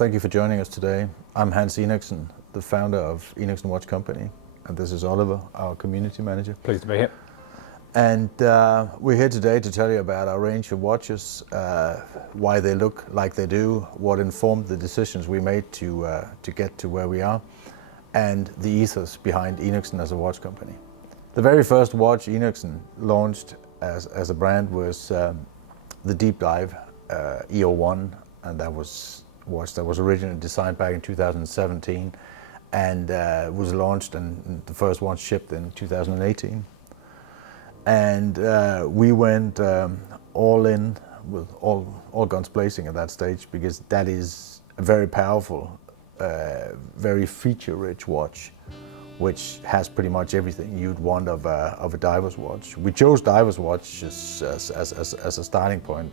Thank you for joining us today. I'm Hans Enoksen, the founder of Enoksen Watch Company, and this is Oliver, our community manager. Pleased to be here. And we're here today to tell you about our range of watches, why they look like they do, what informed the decisions we made to get to where we are, and the ethos behind Enoksen as a watch company. The very first watch Enoksen launched as a brand was the Deep Dive EO1, and that was a watch that was originally designed back in 2017 and was launched, and the first one shipped in 2018. And we went all in with all guns blazing at that stage, because that is a very powerful, very feature-rich watch, which has pretty much everything you'd want of a diver's watch. We chose diver's watches as a starting point,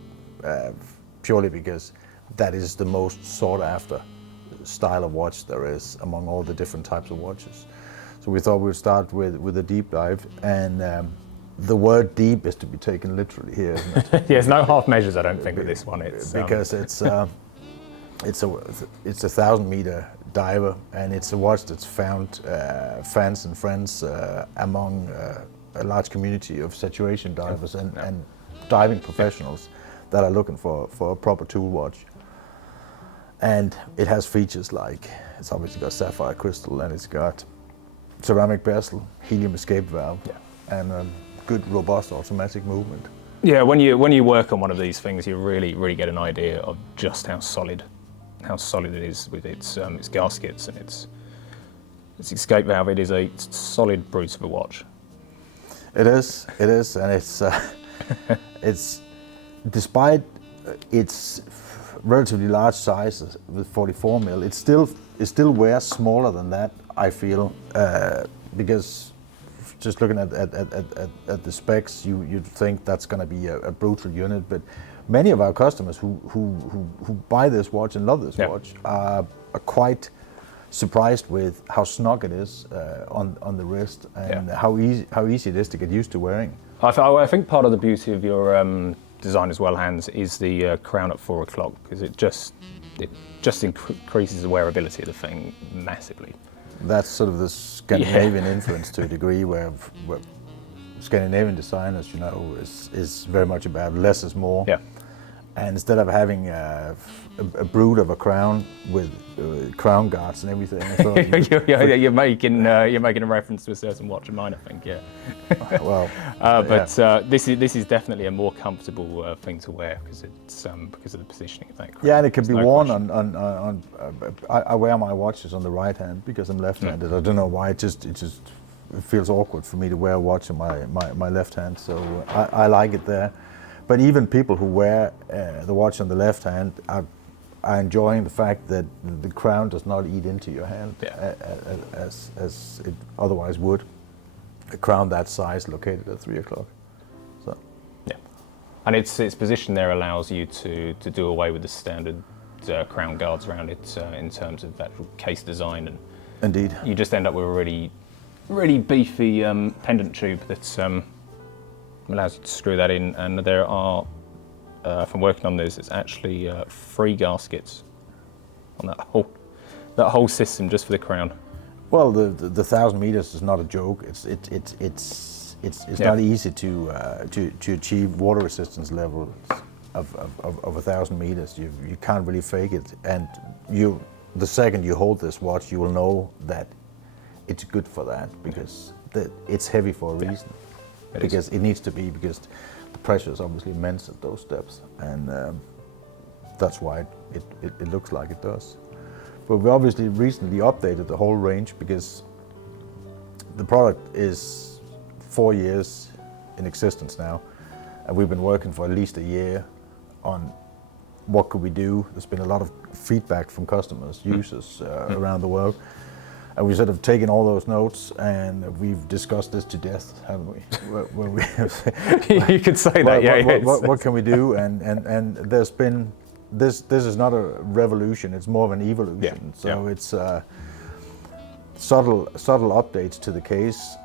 purely because that is the most sought after style of watch there is among all the different types of watches. So we thought we'd start with a deep dive, and the word deep is to be taken literally here, isn't it? Yeah, there's no half measures, I don't think, with this one. It's because it's a 1,000-meter diver, and it's a watch that's found fans and friends among a large community of saturation divers and diving professionals that are looking for a proper tool watch. And it has features like, it's obviously got sapphire crystal, and it's got ceramic bezel, helium escape valve, and a good robust automatic movement. Yeah, when you work on one of these things, you really get an idea of just how solid it is with its gaskets and its escape valve. It is a solid brute of a watch. It is, and it's despite its relatively large size with 44 mil, it still wears smaller than that, I feel, because just looking at the specs, you'd think that's going to be a brutal unit, but many of our customers who buy this watch and love this watch are quite surprised with how snug it is on the wrist, and how easy it is to get used to wearing. I think part of the beauty of your design as well, Hans, is the crown at 4 o'clock, because it just increases the wearability of the thing massively. That's sort of the Scandinavian influence to a degree, where Scandinavian designers, you know, is very much about less is more. Yeah. And instead of having a brood of a crown with crown guards and everything, I thought you're making a reference to a certain watch of mine, I think. Yeah. Well, this is definitely a more comfortable thing to wear, because of the positioning of that crown. Yeah, and it can be worn on. I wear my watches on the right hand because I'm left-handed. I don't know why. It feels awkward for me to wear a watch on my left hand. So I like it there. But even people who wear the watch on the left hand are enjoying the fact that the crown does not eat into your hand as it otherwise would. A crown that size located at 3 o'clock. So. Yeah, and its position there allows you to do away with the standard crown guards around it in terms of actual case design, and indeed, you just end up with a really beefy pendant tube that allows you to screw that in. And there are, from working on this, it's actually 3 gaskets on that whole system just for the crown. Well, the 1,000 meters is not a joke. It's not easy to achieve water resistance levels of 1,000 meters. You can't really fake it, and the second you hold this watch, you will know that it's good for that, because it's heavy for a reason. Because it needs to be, because the pressure is obviously immense at those depths, and that's why it looks like it does. But we obviously recently updated the whole range, because the product is 4 years in existence now, and we've been working for at least a year on what could we do. There's been a lot of feedback from customers, users around the world. And we've sort of taken all those notes, and we've discussed this to death, haven't we? You could say that, yeah. What can we do? And there's been, this is not a revolution, it's more of an evolution. It's subtle updates to the case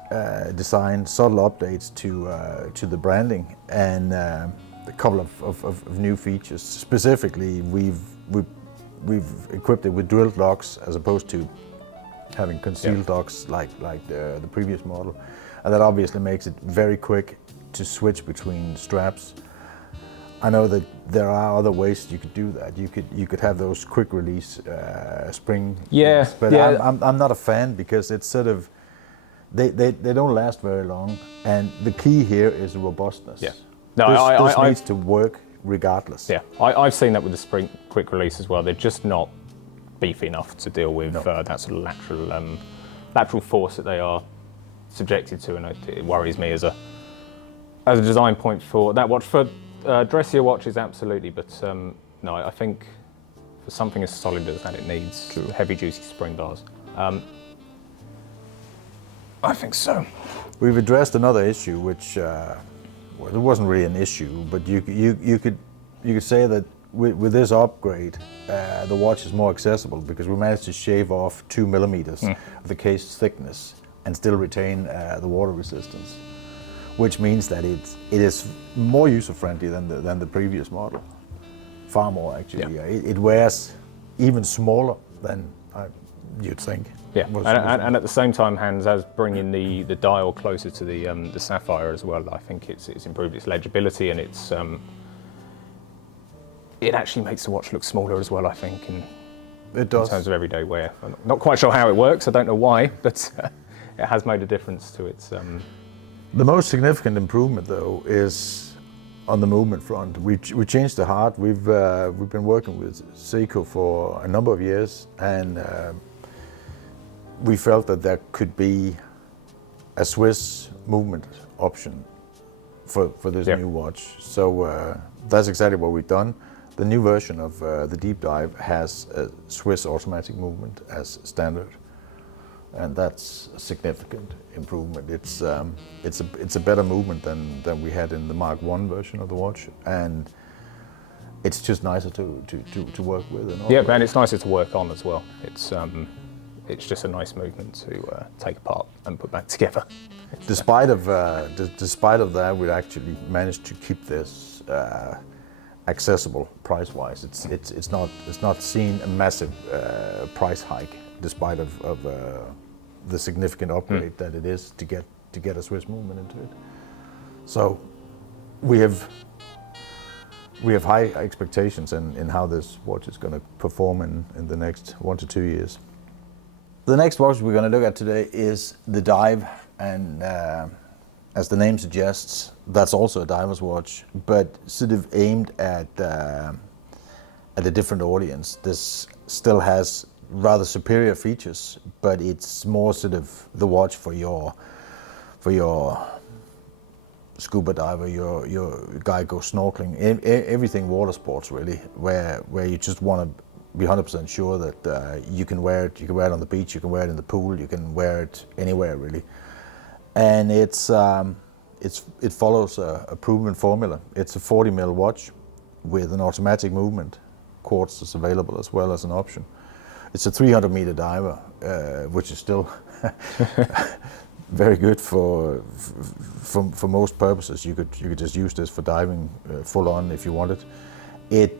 design, subtle updates to the branding, and a couple of new features. Specifically, we've we've equipped it with drilled locks as opposed to having concealed locks like the previous model, and that obviously makes it very quick to switch between straps. I know that there are other ways you could do that. You could have those quick release spring. Yeah, things, but yeah. I'm not a fan because it's sort of they don't last very long, and the key here is robustness. Yeah. No, this needs to work regardless. Yeah, I've seen that with the spring quick release as well. They're just not beefy enough to deal with that sort of lateral force that they are subjected to, and it worries me as a design point for that watch. For dressier watches, absolutely, but no, I think for something as solid as that, it needs heavy duty spring bars. I think so. We've addressed another issue, which well, it wasn't really an issue, but you could say that with this upgrade, the watch is more accessible because we managed to shave off 2 millimeters of the case thickness and still retain the water resistance, which means that it is more user friendly than the previous model, far more actually. Yeah. It wears even smaller than you'd think. Yeah, and at the same time, Hans, as bringing the dial closer to the Sapphire as well, I think it's improved its legibility, and it actually makes the watch look smaller as well, I think, It does. in terms of everyday wear. I'm not quite sure how it works, I don't know why, but it has made a difference to its... The most significant improvement, though, is on the movement front. We changed the heart. We've been working with Deco for a number of years, and we felt that there could be a Swiss movement option for this new watch. So that's exactly what we've done. The new version of the Deep Dive has a Swiss automatic movement as standard, and that's a significant improvement. It's a better movement than we had in the Mark I version of the watch, and it's just nicer to work with. And it's nicer to work on as well. It's just a nice movement to take apart and put back together. Despite of that, we actually managed to keep this accessible price-wise. It's not seen a massive price hike, despite of the significant upgrade that it is to get a Swiss movement into it. So we have high expectations in how this watch is going to perform in the next 1 to 2 years. The next watch we're going to look at today is the Dive, and as the name suggests, that's also a diver's watch, but sort of aimed at a different audience. This still has rather superior features, but it's more sort of the watch for your scuba diver, your guy goes snorkeling, everything water sports really, where you just want to be 100% sure that you can wear it. You can wear it on the beach, you can wear it in the pool, you can wear it anywhere really. And it follows a proven formula. It's a 40 mil watch with an automatic movement. Quartz is available as well as an option. It's a 300 meter diver, which is still very good for most purposes. You could just use this for diving full on if you wanted. It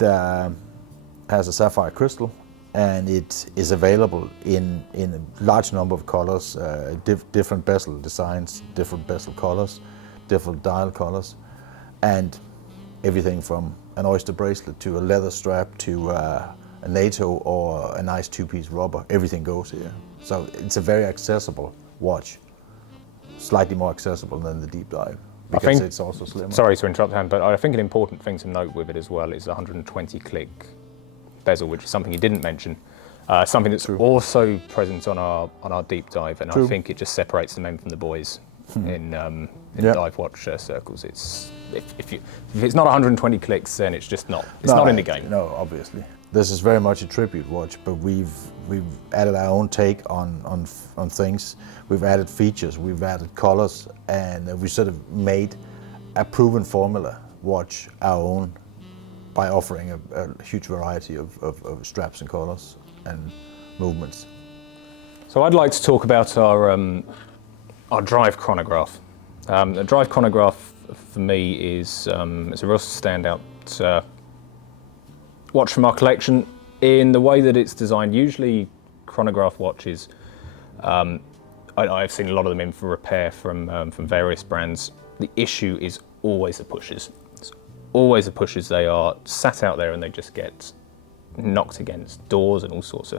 has a sapphire crystal, and it is available in a large number of colors, different bezel designs, different bezel colors, different dial colors, and everything from an oyster bracelet to a leather strap to a NATO or a nice two-piece rubber. Everything goes here. So it's a very accessible watch, slightly more accessible than the Deep Dive, because it's also slimmer. Sorry to interrupt, Han, but I think an important thing to note with it as well is the 120 click bezel, which is something you didn't mention. Something that's also present on our Deep Dive, and I think it just separates the men from the boys in dive watch circles. If it's not 120 clicks, then it's just not. It's not in the game. No, obviously. This is very much a tribute watch, but we've added our own take on things. We've added features, we've added colors, and we sort of made a proven formula watch our own by offering a huge variety of straps and colors and movements. So I'd like to talk about our drive chronograph. The drive chronograph for me is a real standout watch from our collection. in the way that it's designed. Usually chronograph watches, I've seen a lot of them in for repair from various brands. The issue is always the pushers. It's always the pushers. They are sat out there and they just get knocked against doors and all sorts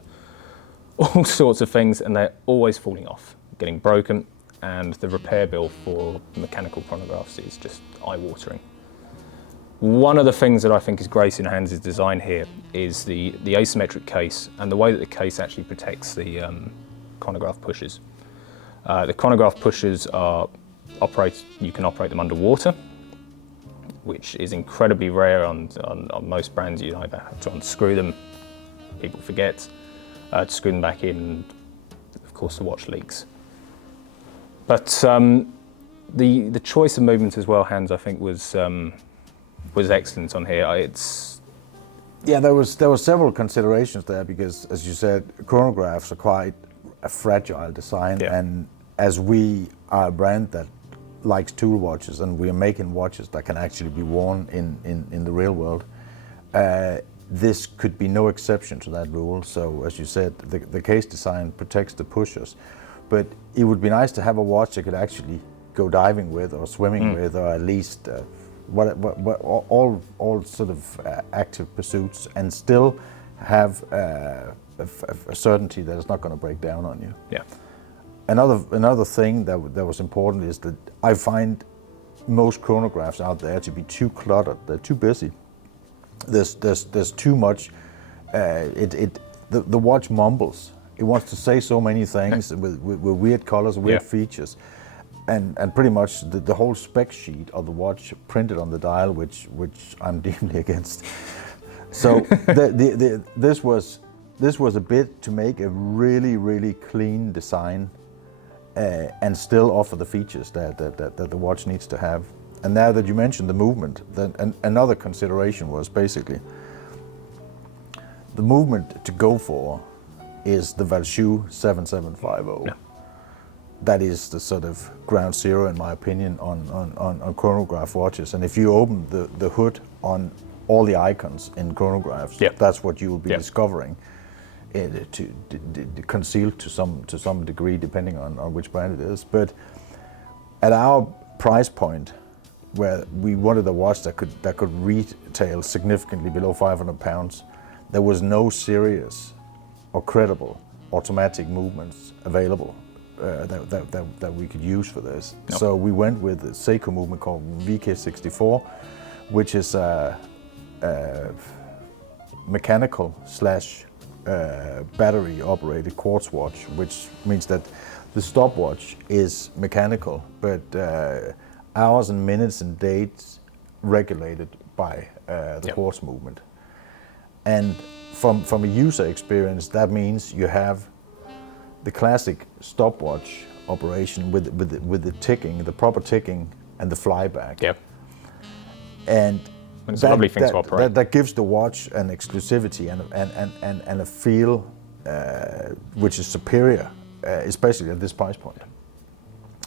of things, and they're always falling off, getting broken, and the repair bill for mechanical chronographs is just eye-watering. One of the things that I think is great in Hans' design here is the asymmetric case and the way that the case actually protects the chronograph pushers. The chronograph pushers you can operate them underwater, which is incredibly rare on most brands. You either have to unscrew them, people forget, to screw them back in, and of course the watch leaks. But the choice of movement as well, Hans, I think was excellent on here. There were several considerations there because, as you said, chronographs are quite a fragile design, and as we are a brand that likes tool watches and we are making watches that can actually be worn in the real world, this could be no exception to that rule. So, as you said, the case design protects the pushers, but it would be nice to have a watch that could actually go diving with or swimming with, or at least all sort of active pursuits, and still have a certainty that it's not going to break down on you. Yeah. Another thing that was important is that I find most chronographs out there to be too cluttered. They're too busy. There's too much. The watch mumbles. It wants to say so many things with weird colors, weird features, and pretty much the whole spec sheet of the watch printed on the dial, which I'm deeply against. So this was a bit to make a really clean design, and still offer the features that the watch needs to have. And now that you mentioned the movement, then another consideration was basically the movement to go for is the Valjoux 7750. Yeah. That is the sort of ground zero, in my opinion, on chronograph watches. And if you open the hood on all the icons in chronographs, that's what you will be discovering. Concealed to some degree, depending on which brand it is. But at our price point, where we wanted a watch that could retail significantly below £500, there was no serious or credible automatic movements available that we could use for this. Nope. So we went with a Seiko movement called VK64, which is a mechanical / battery operated quartz watch, which means that the stopwatch is mechanical, but hours and minutes and dates regulated by the quartz movement. And from a user experience, that means you have the classic stopwatch operation with the ticking, the proper ticking, and the flyback. Yep. And it's a lovely thing to operate. That gives the watch an exclusivity and a feel which is superior, especially at this price point.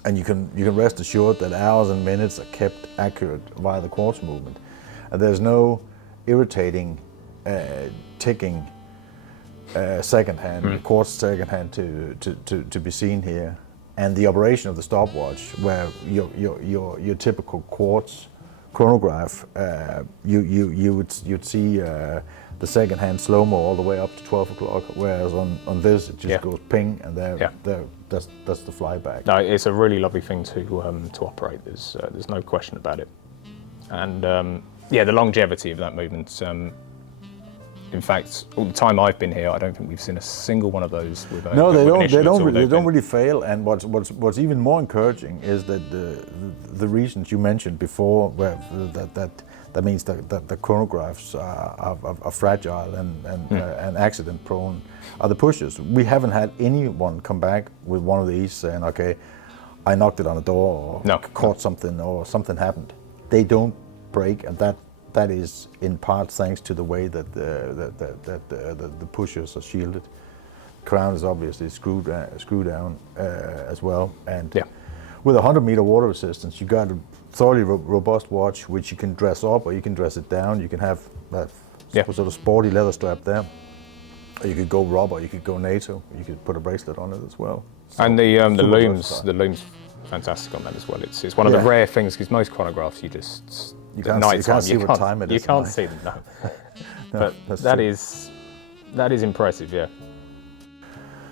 And you can rest assured that hours and minutes are kept accurate via the quartz movement. And there's no irritating ticking secondhand, quartz secondhand to be seen here. And the operation of the stopwatch, where your typical quartz chronograph, you'd see the second-hand slow-mo all the way up to 12 o'clock, whereas on this it just goes ping, and that's the flyback. No, it's a really lovely thing to operate. There's no question about it, and the longevity of that movement. In fact, all the time I've been here, I don't think we've seen a single one of those with a No, they don't really fail. And what's even more encouraging is that the reasons you mentioned before, where that means that the chronographs are fragile and accident prone, are the pushers. We haven't had anyone come back with one of these saying, "Okay, I knocked it on a door or caught something or something happened." They don't break, and that is in part thanks to the way that the pushers are shielded. Crown is obviously screw down as well, and with 100-meter water resistance, you got a thoroughly robust watch which you can dress up or you can dress it down. You can have a sort of sporty leather strap there, Or you could go rubber, you could go NATO, you could put a bracelet on it as well. So And the super lume's versatile. fantastic on that as well. It's one of the rare things because most chronographs you just You at night time see what time it is. You at can't night. see them. No. No, But that's true. that is impressive. Yeah.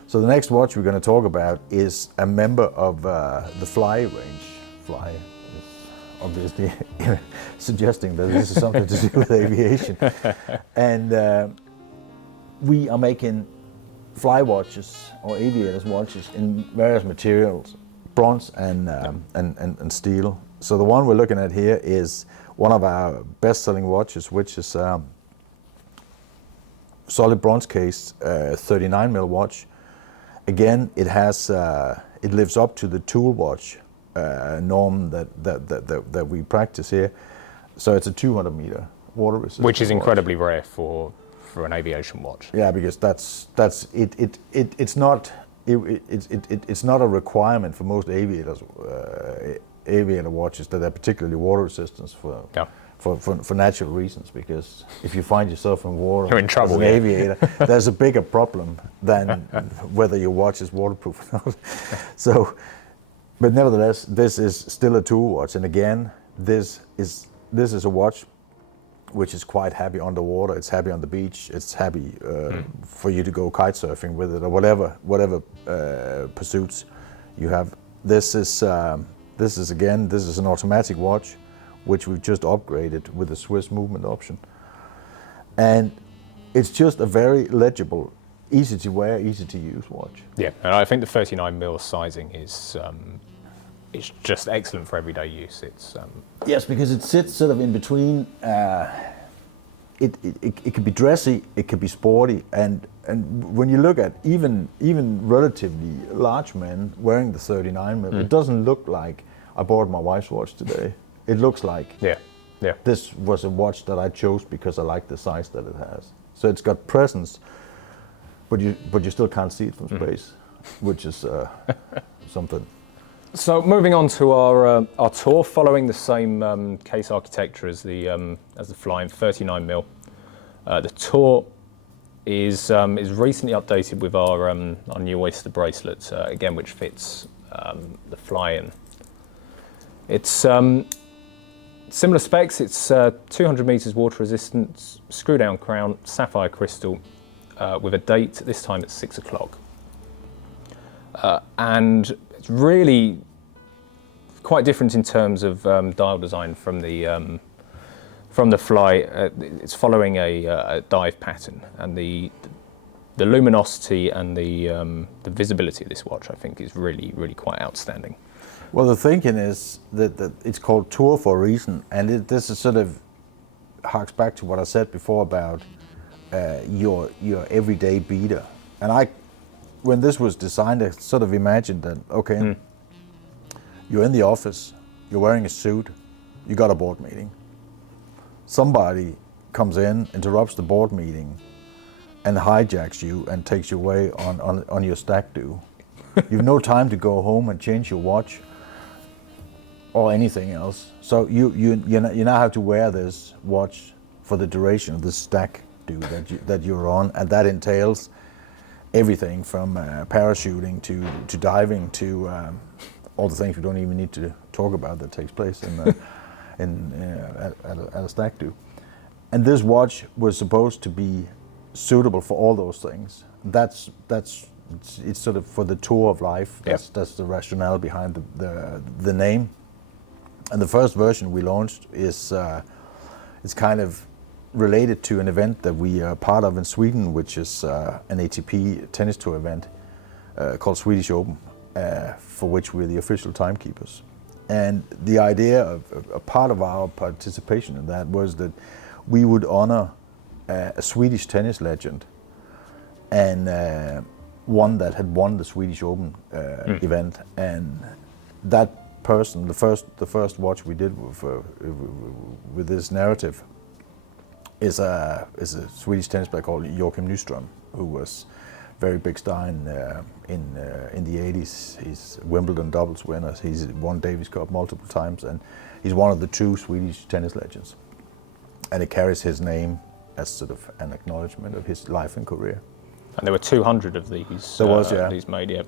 So the next watch we're going to talk about is a member of the Fly range. Fly is obviously suggesting that this is something to do with aviation. And we are making Fly watches or aviators watches in various materials, bronze and steel. So the one we're looking at here is one of our best-selling watches, which is solid bronze case, 39mm watch. Again, it has it lives up to the tool watch norm that we practice here. So it's a 200-meter water resistant, Which is watch. incredibly rare for an aviation watch. Yeah, because that's it. It's not it's not a requirement for most aviators, aviator watches that are particularly water resistant for natural reasons. Because if you find yourself in water You're in trouble, as an aviator, there's a bigger problem than whether your watch is waterproof or not. So, but nevertheless, this is still a tool watch, and again, this is a watch which is quite happy underwater. It's happy on the beach. It's happy for you to go kite surfing with it or whatever pursuits you have. This is an automatic watch, which we've just upgraded with a Swiss movement option, and it's just a very legible, easy to wear, easy to use watch. Yeah, and I think the 39mm sizing is it's just excellent for everyday use. It's Yes, because it sits sort of in between. It could be dressy, it could be sporty, and when you look at even relatively large men wearing the 39mm, it doesn't look like I bought my wife's watch today. It looks like this was a watch that I chose because I like the size that it has. So it's got presence, but you still can't see it from space, which is something. So moving on to our tour, following the same case architecture as the Flying 39mm. The tour is recently updated with our new oyster bracelet again, which fits the Fly-in. It's similar specs. It's 200 meters water resistant, screw down crown, sapphire crystal, with a date this time at 6 o'clock. And it's really quite different in terms of dial design from the Fly. It's following a dive pattern, and the luminosity and the visibility of this watch, I think, is really quite outstanding. Well, the thinking is that it's called Tour for a reason, and this is sort of harks back to what I said before about your everyday beater. And when this was designed, I sort of imagined that, okay, you're in the office, you're wearing a suit, you got a board meeting. Somebody comes in, interrupts the board meeting, and hijacks you and takes you away on your stack do. You've no time to go home and change your watch or anything else. So you now have to wear this watch for the duration of the stack do that you're on, and that entails everything from parachuting to diving to all the things we don't even need to talk about that takes place at a stack do. And this watch was supposed to be suitable for all those things. It's sort of for the tour of life. That's the rationale behind the name. And the first version we launched is it's kind of related to an event that we are part of in Sweden, which is an ATP tennis tour event called Swedish Open, for which we're the official timekeepers. And the idea of a part of our participation in that was that we would honor a Swedish tennis legend and one that had won the Swedish Open event. And that person, the first watch we did with this narrative is a Swedish tennis player called Joachim Nyström, who was a very big star in the 80s. He's Wimbledon doubles winner. He's won Davis Cup multiple times, and he's one of the true Swedish tennis legends. And it carries his name as sort of an acknowledgement of his life and career. And there were 200 of these. There was, yeah. These made, yeah.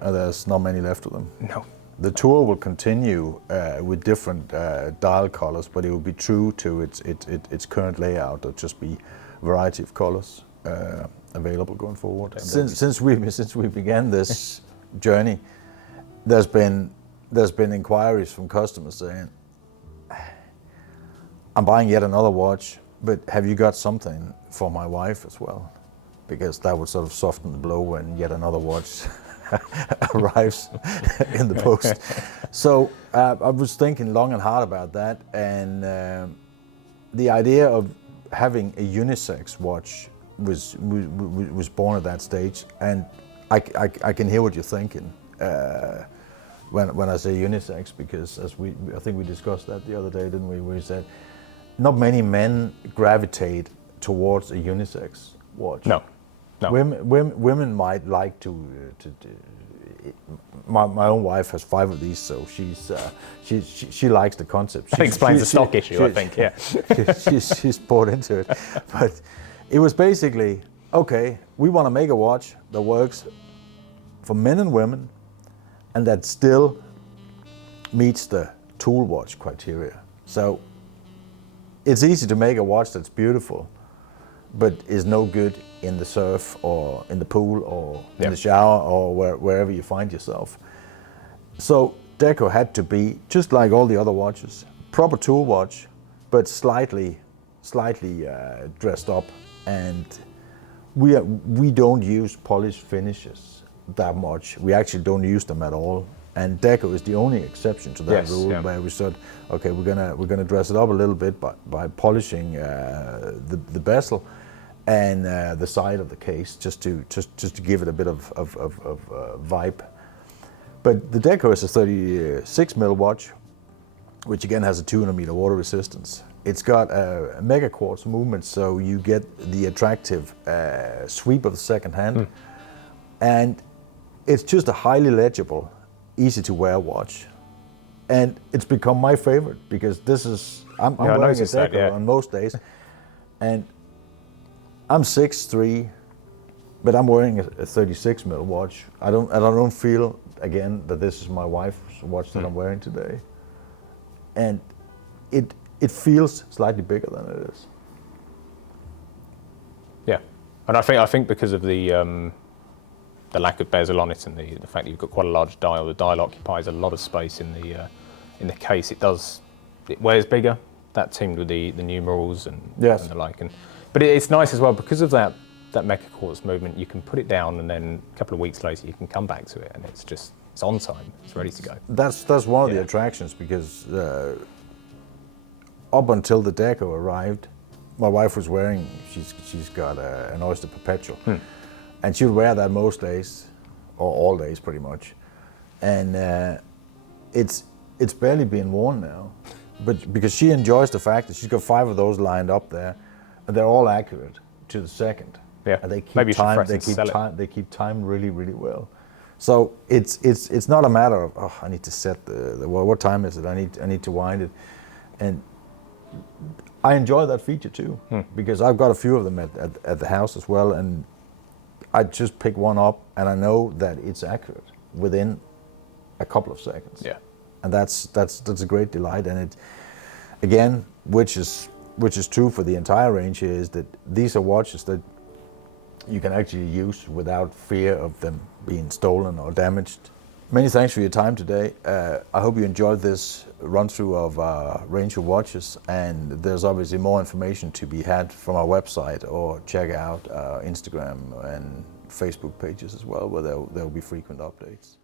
There's not many left of them. No. The tour will continue with different dial colors, but it will be true to its current layout. There'll just be a variety of colors available going forward. Since we began this journey, there's been inquiries from customers saying, "I'm buying yet another watch, but have you got something for my wife as well?" Because that would sort of soften the blow when yet another watch arrives in the post. So I was thinking long and hard about that, and the idea of having a unisex watch was born at that stage. And I can hear what you're thinking when I say unisex, because I think we discussed that the other day, didn't we? We said not many men gravitate towards a unisex watch. No. Women might like to my own wife has 5 of these, so she likes the concept. That explains the stock issue, I think. Yeah, she's bought into it. But it was basically, okay, we want to make a watch that works for men and women, and that still meets the tool watch criteria. So it's easy to make a watch that's beautiful, but is no good in the surf or in the pool or in the shower or wherever you find yourself. So Deco had to be, just like all the other watches, proper tool watch, but slightly dressed up. And we don't use polished finishes that much. We actually don't use them at all. And Deco is the only exception to that rule, where we said, okay, we're gonna dress it up a little bit by polishing the bezel and the side of the case, just to give it a bit of vibe. But the Deco is a 36 mil watch, which again has a 200 meter water resistance. It's got a mega quartz movement, so you get the attractive sweep of the second hand, and it's just a highly legible, easy to wear watch. And it's become my favorite because I'm wearing a Deco on most days, and I'm 6'3", but I'm wearing a 36 mil watch. I don't feel again that this is my wife's watch that I'm wearing today, and it feels slightly bigger than it is. Yeah, and I think because of the lack of bezel on it and the fact that you've got quite a large dial, the dial occupies a lot of space in the case. It wears bigger. That teamed with the numerals and the like. But it's nice as well because of that mecha quartz movement. You can put it down, and then a couple of weeks later you can come back to it, and it's on time. It's ready to go. That's one of the attractions, because up until the Deco arrived, my wife was wearing. She's got an Oyster Perpetual, and she would wear that most days, or all days pretty much, and it's barely being worn now, but because she enjoys the fact that she's got 5 of those lined up there. And they're all accurate to the second. Yeah. And they keep time. They keep time really, really well. So it's not a matter of I need to set what time is it? I need to wind it, and I enjoy that feature too, because I've got a few of them at the house as well, and I just pick one up and I know that it's accurate within a couple of seconds. Yeah. And that's a great delight, and it again, which is true for the entire range here, is that these are watches that you can actually use without fear of them being stolen or damaged. Many thanks for your time today. I hope you enjoyed this run-through of our range of watches, and there's obviously more information to be had from our website, or check out our Instagram and Facebook pages as well, where there will be frequent updates.